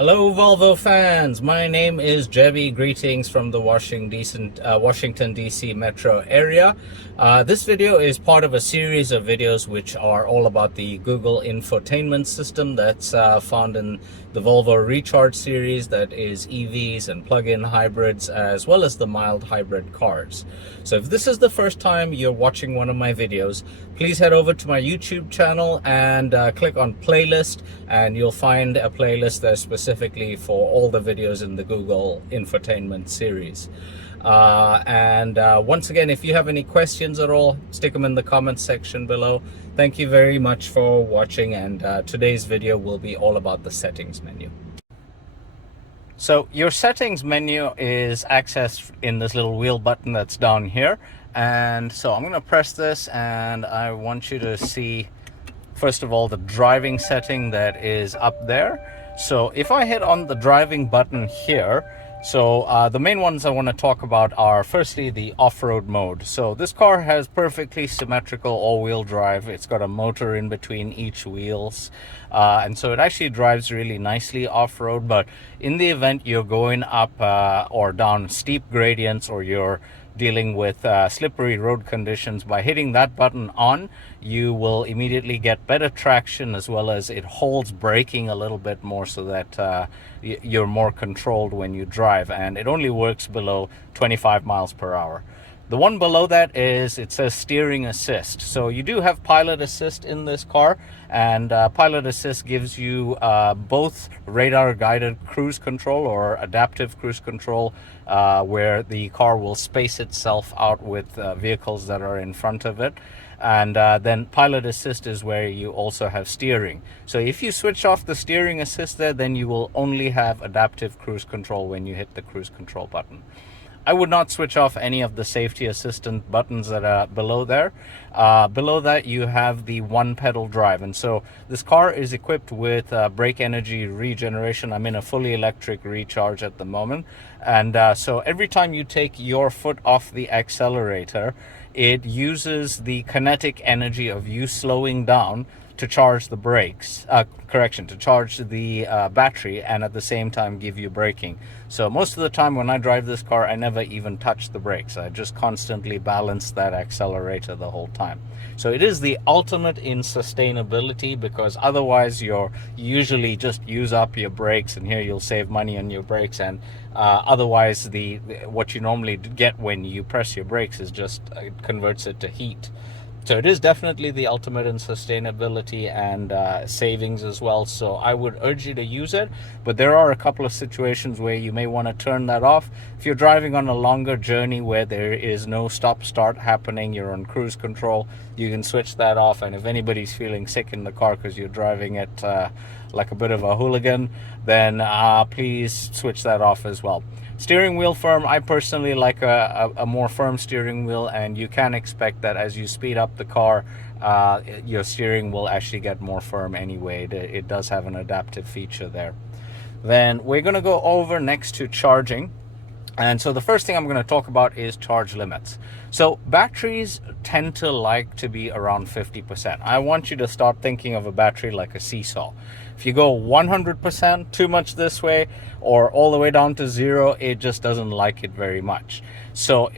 Hello Volvo fans, my name is Jebbie. Greetings from the Washington DC metro area. This video is part of a series of videos which are all about the Google infotainment system that's found in the Volvo Recharge series, that is EVs and plug-in hybrids as well as the mild hybrid cars. So if this is the first time you're watching one of my videos, please head over to my YouTube channel and click on playlist, and you'll find a playlist that's specifically for all the videos in the Google infotainment series. Once again, if you have any questions at all, stick them in the comments section below. Thank you very much for watching, and today's video will be all about the settings menu. So your settings menu is accessed in this little wheel button that's down here, and so I'm going to press this, and I want you to see first of all the driving setting that is up there. So if I hit on the driving button here, so the main ones I want to talk about are firstly the off-road mode. So this car has perfectly symmetrical all-wheel drive. It's got a motor in between each wheels, and so it actually drives really nicely off-road. But in the event you're going up or down steep gradients, or you're dealing with slippery road conditions, by hitting that button on, you will immediately get better traction, as well as it holds braking a little bit more, so that you're more controlled when you drive, and it only works below 25 miles per hour. The one below that is, it says steering assist. So you do have pilot assist in this car, and pilot assist gives you both radar guided cruise control or adaptive cruise control, where the car will space itself out with vehicles that are in front of it. And then pilot assist is where you also have steering. So if you switch off the steering assist there, then you will only have adaptive cruise control when you hit the cruise control button. I would not switch off any of the safety assistant buttons that are below there. Below that, you have the one pedal drive, and so this car is equipped with brake energy regeneration. I'm in a fully electric Recharge at the moment, and so every time you take your foot off the accelerator, it uses the kinetic energy of you slowing down to charge the brakes, to charge the battery, and at the same time give you braking. So most of the time when I drive this car, I never even touch the brakes. I just constantly balance that accelerator the whole time. So it is the ultimate in sustainability, because otherwise you usually just use up your brakes, and here you'll save money on your brakes, and otherwise what you normally get when you press your brakes is just it converts it to heat. So it is definitely the ultimate in sustainability and savings as well. So I would urge you to use it, but there are a couple of situations where you may want to turn that off. If you're driving on a longer journey where there is no stop-start happening, you're on cruise control, you can switch that off. And if anybody's feeling sick in the car because you're driving it like a bit of a hooligan, then please switch that off as well. Steering wheel firm, I personally like a more firm steering wheel, and you can expect that as you speed up the car, your steering will actually get more firm anyway. It does have an adaptive feature there. Then we're going to go over next to charging. And so the first thing I'm going to talk about is charge limits. So batteries tend to like to be around 50%. I want you to start thinking of a battery like a seesaw. If you go 100% too much this way, or all the way down to zero, it just doesn't like it very much. So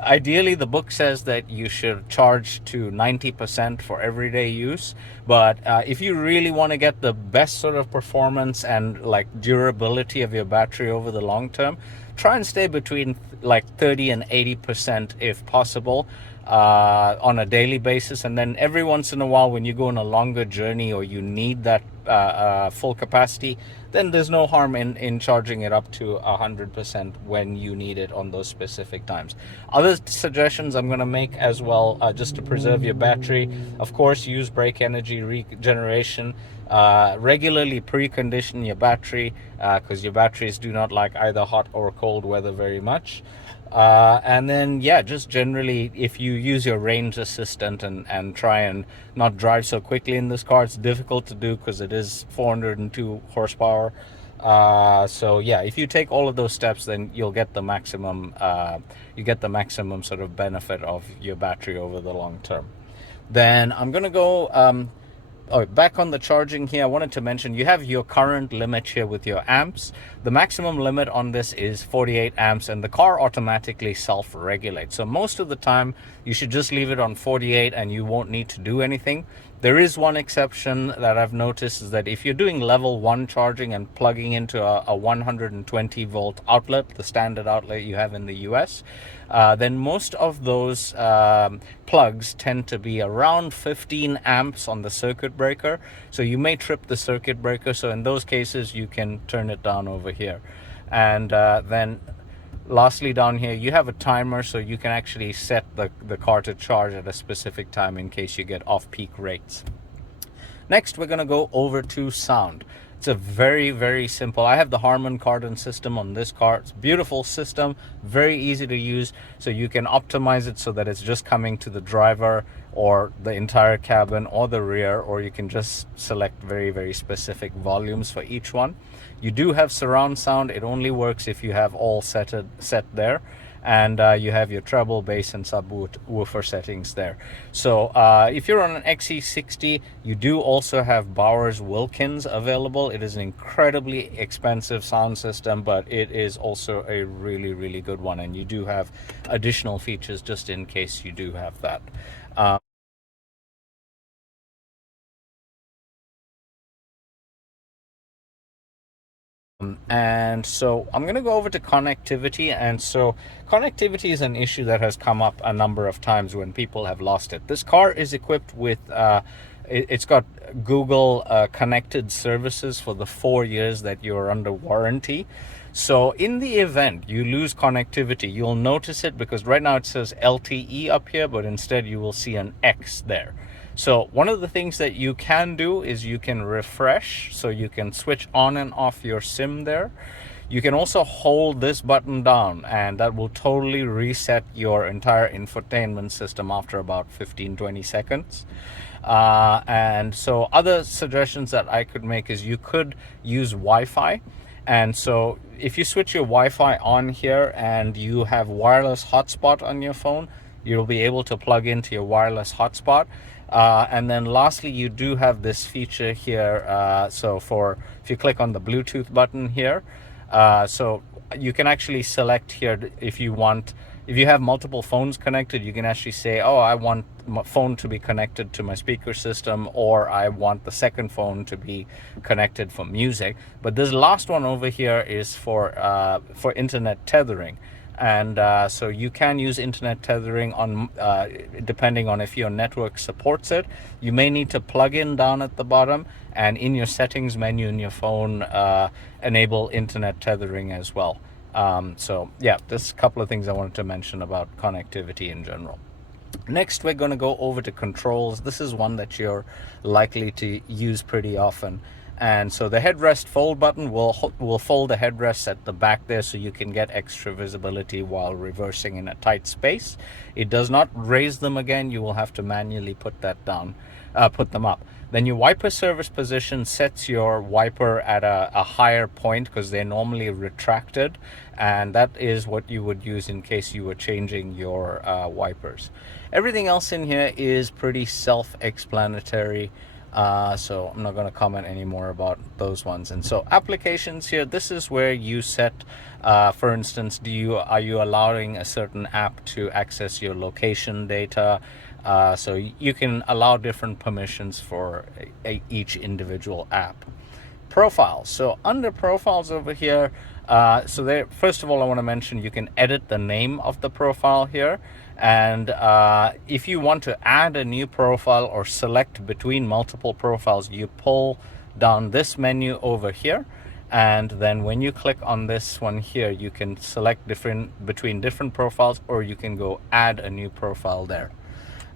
ideally, the book says that you should charge to 90% for everyday use. But if you really want to get the best sort of performance and like durability of your battery over the long term, try and stay between like 30 and 80% if possible on a daily basis. And then every once in a while, when you go on a longer journey or you need that full capacity, then there's no harm in charging it up to 100% when you need it on those specific times. Other suggestions I'm going to make as well, just to preserve your battery, of course, use brake energy regeneration. Regularly precondition your battery, because your batteries do not like either hot or cold weather very much. And then, yeah, just generally, if you use your range assistant and try and not drive so quickly in this car, it's difficult to do because it is 402 horsepower. So yeah, if you take all of those steps, then you'll get the maximum, sort of benefit of your battery over the long term. Then I'm going to go Oh, back on the charging here, I wanted to mention you have your current limit here with your amps. The maximum limit on this is 48 amps, and the car automatically self-regulates. So most of the time, you should just leave it on 48 and you won't need to do anything. There is one exception that I've noticed, is that if you're doing level 1 charging and plugging into a 120 volt outlet, the standard outlet you have in the US, then most of those plugs tend to be around 15 amps on the circuit breaker. So you may trip the circuit breaker. So in those cases, you can turn it down over here. And then lastly, down here, you have a timer, so you can actually set the car to charge at a specific time in case you get off-peak rates. Next, we're going to go over to sound. It's a very, very simple. I have the Harman Kardon system on this car. It's a beautiful system, very easy to use. So you can optimize it so that it's just coming to the driver or the entire cabin or the rear, or you can just select very, very specific volumes for each one. You do have surround sound. It only works if you have all set there. And you have your treble, bass, and subwoofer settings there. So if you're on an XC60, you do also have Bowers Wilkins available. It is an incredibly expensive sound system, but it is also a really, really good one. And you do have additional features just in case you do have that. And so I'm going to go over to connectivity. And so connectivity is an issue that has come up a number of times when people have lost it. This car is equipped with it's got Google connected services for the 4 years that you're under warranty. So in the event you lose connectivity, you'll notice it because right now it says LTE up here, but instead you will see an X there. So one of the things that you can do is you can refresh, so you can switch on and off your SIM there. You can also hold this button down, and that will totally reset your entire infotainment system after about 15-20 seconds. And so other suggestions that I could make is you could use Wi-Fi. And so if you switch your Wi-Fi on here and you have wireless hotspot on your phone, you'll be able to plug into your wireless hotspot. And then lastly, you do have this feature here. So if you click on the Bluetooth button here, so you can actually select here if you have multiple phones connected, you can actually say, oh, I want my phone to be connected to my speaker system, or I want the second phone to be connected for music. But this last one over here is for internet tethering. And so you can use internet tethering on depending on if your network supports it. You may need to plug in down at the bottom, and in your settings menu in your phone, enable internet tethering as well. So yeah, there's a couple of things I wanted to mention about connectivity in general. Next, we're going to go over to controls. This is one that you're likely to use pretty often. And so the headrest fold button will fold the headrests at the back there, so you can get extra visibility while reversing in a tight space. It does not raise them again. You will have to manually put them up. Then your wiper service position sets your wiper at a higher point because they're normally retracted, and that is what you would use in case you were changing your wipers. Everything else in here is pretty self-explanatory. So I'm not going to comment any more about those ones. And so applications here, this is where you set, for instance, are you allowing a certain app to access your location data? So you can allow different permissions for each individual app. Profiles. So under profiles over here, so there, first of all, I want to mention you can edit the name of the profile here. And if you want to add a new profile or select between multiple profiles, you pull down this menu over here. And then when you click on this one here, you can select between different profiles, or you can go add a new profile there.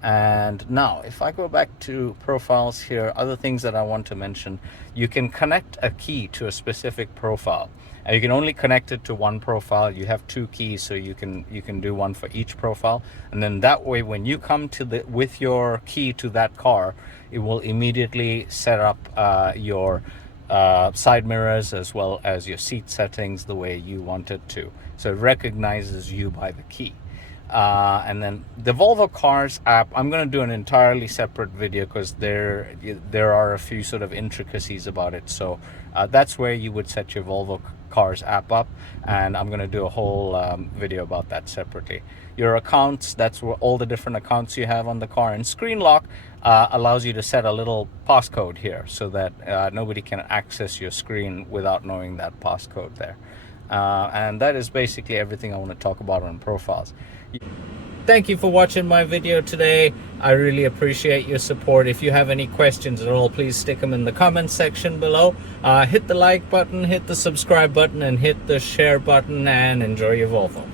And now if I go back to profiles here, other things that I want to mention, you can connect a key to a specific profile. And you can only connect it to one profile. You have two keys, so you can do one for each profile. And then that way, when you come to with your key to that car, it will immediately set up your side mirrors as well as your seat settings the way you want it to. So it recognizes you by the key. And then the Volvo Cars app, I'm going to do an entirely separate video because there are a few sort of intricacies about it. So that's where you would set your Volvo Cars app up, and I'm going to do a whole video about that separately. Your accounts, that's where all the different accounts you have on the car, and screen lock allows you to set a little passcode here so that nobody can access your screen without knowing that passcode there. And that is basically everything I want to talk about on profiles. Thank you for watching my video today. I really appreciate your support. If you have any questions at all, please stick them in the comments section below. Hit the like button, hit the subscribe button, and hit the share button, and enjoy your Volvo.